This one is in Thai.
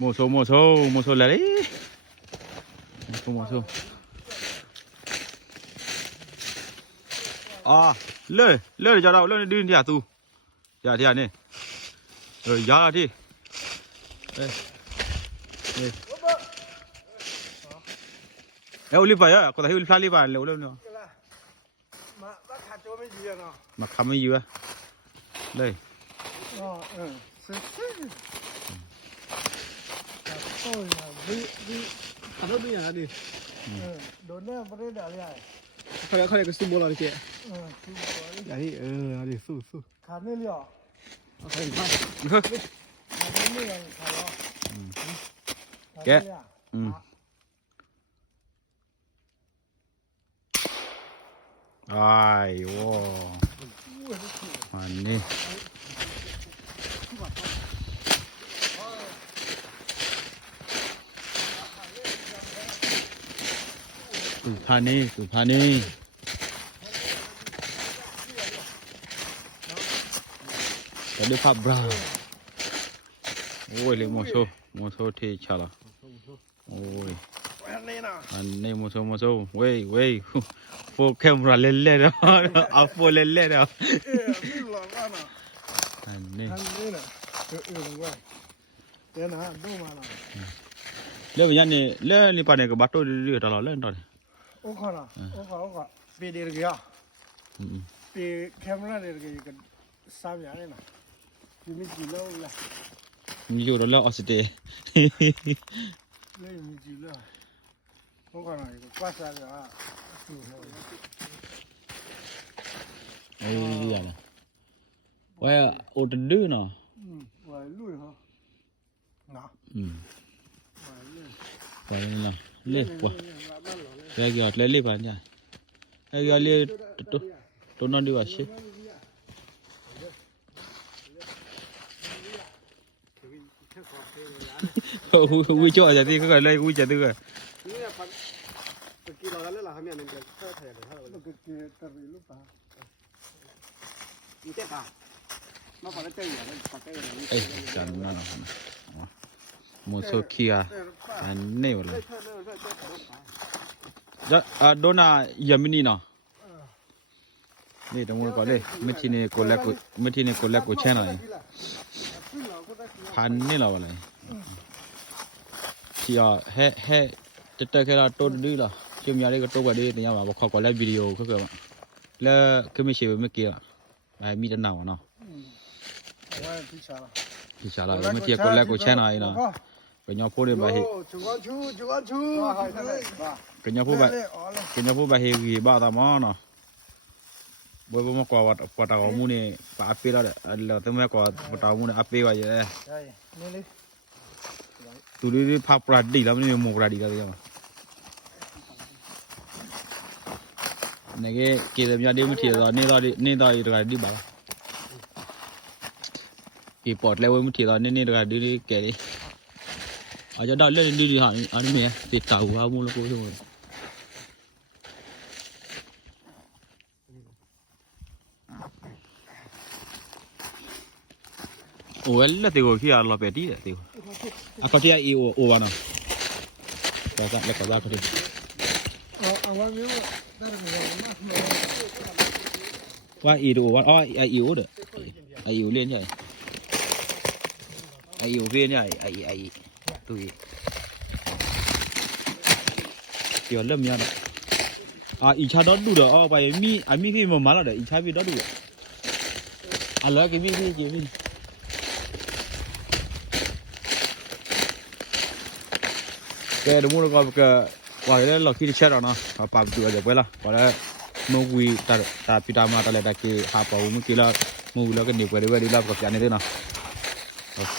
โมโซเลยโมโซอ่าเลยจะเราเลยดิ้นที่อ่ะตูอย่าที่อ่ะนี่ยาที่อุลิปายอ่ะก็ได้อุลิพลาลิปายเลยอุลิเนาะมาขาโจไม่ยืนเนาะมาขาไม่ยืนเลยอ๋อโอ้ยวิขับรถด้วยอย่างนั้นดิโดนเนี่ยประเด็นอะไรเขาเรียกสู้บอลอะไรเจ๊สู้บอลอย่างนี้อะไรสู้ขาไม่เลี้ยวโอเคครับขาไม่เลี้ยวขาล้อแกไอ้โว้มันนี่สุภานีแต่ด้วยภาพบราโอ้ยเลยโมโซที่ชาละโอ้ยอันนี้โมโซเว้ยโฟกัสมาเล่นๆเนาะเอาโฟเล่นๆเนาะไม่หลอกกันนะอันนี้นะว่าเดี๋ยวนะดูมาละเรื่องอย่างนี้เรื่องนี้ปานนี้ก็บัตรตัวเรื่อยๆตลอดเล่นตอนนี้โอ้ค่ะปีเดียวกันปีแคมราเดียวกันสามอย่างเลยนะปีไม่กี่แล้วละมีอยู่แล้วออสเตรเล่ไม่กี่แล้วโอ้ค่ะนะก็กว่าสามอย่างสู้อย่างนะว่าโอดดื้อเนาะว่าลุยฮะนะว่าเนาะเล่กว่าแกก็เล่ป่ะเนี่ยแกก็เล่ตัวนอนดีกว่าใช่วิจารณ์ที่เขาเลยวิจารณ์ด้วยกี่เราแล้วล่ะครับเนี่ยมันจะเท่าไหร่เลยเราก็เกี่ยวกับลูกปลาอีเจ้าปลามาพอแล้วเจออย่างนั้นปลาเต้จันนั่นนะโมโซเคียอันนี้วะเลยจะโดน่ายามินีเนาะนี่ตรงนู้นก็เลยไม่ที่นี่ก็เล็กกูเช่นอะไรพันนี่เราอะไรที่เฮ้จะเจอแค่เราตัวดื้อหรอเชื่อมยาได้ก็ตัวกว่าดื้อแต่ยังว่าเขาก็เล่นวิดีโอเขาเกิดแล้วก็ไม่เชื่อไม่เกี่ยวไอ้มีแต่หนาวเนาะพี่ชาละไม่เที่ยวก็เล็กกูเช่นอะไรเนาะก็ยังพูดเลยไปก็ยังพูดไปเฮวีบ้าตามอเนาะบ่มากว่าปตากมูนี่ปะอาเปแล้วแล้วแต่ไม่กว่าปตากมูนี่อาเปว่าเยอะใช่นี่ตูดีภาพปราดีแล้วนี่โมกราดีแล้วยังเนี่ยเกี่ยวกับยาดีไม่เที่ยวนี่ตอนอีกดีบ้ากี่ปอดแล้วไม่เที่ยวนี่ดีแก่ดิอาจจะได้เล่นดีหาอันนี้มั้ยติดตาหัวมูแล้วกูช่วยโอ้ยแล้วตีกูขี้อะไรไปดีเลยตีกูเขาที่ไอโอวานะก็จะเล็กกว่าเขาที่เอาว่าไม่ว่าได้หรือไม่ว่าอีดูว่าไอโอเด้อไอโอเรียนใหญ่ไอโอเรียนใหญ่ไอตุยเดี๋ยวเริ่มยังอีชาดอดูเด้อไปมีที่มันมาแล้วเด้ออีชาพี่ดอดูแล้วก็มีที่จีนแกดูมูลก็ว่าแล้วเราคิดเชื่อเราเนาะปากตัวจะไปละว่าแล้วโนกุยตาพิดามาตะเลยตะกี้หาเป่าเมื่อกี้แล้วมูแล้วก็หนีไปด้วยดีแล้วก็จะนี่ด้วยเนาะโอเค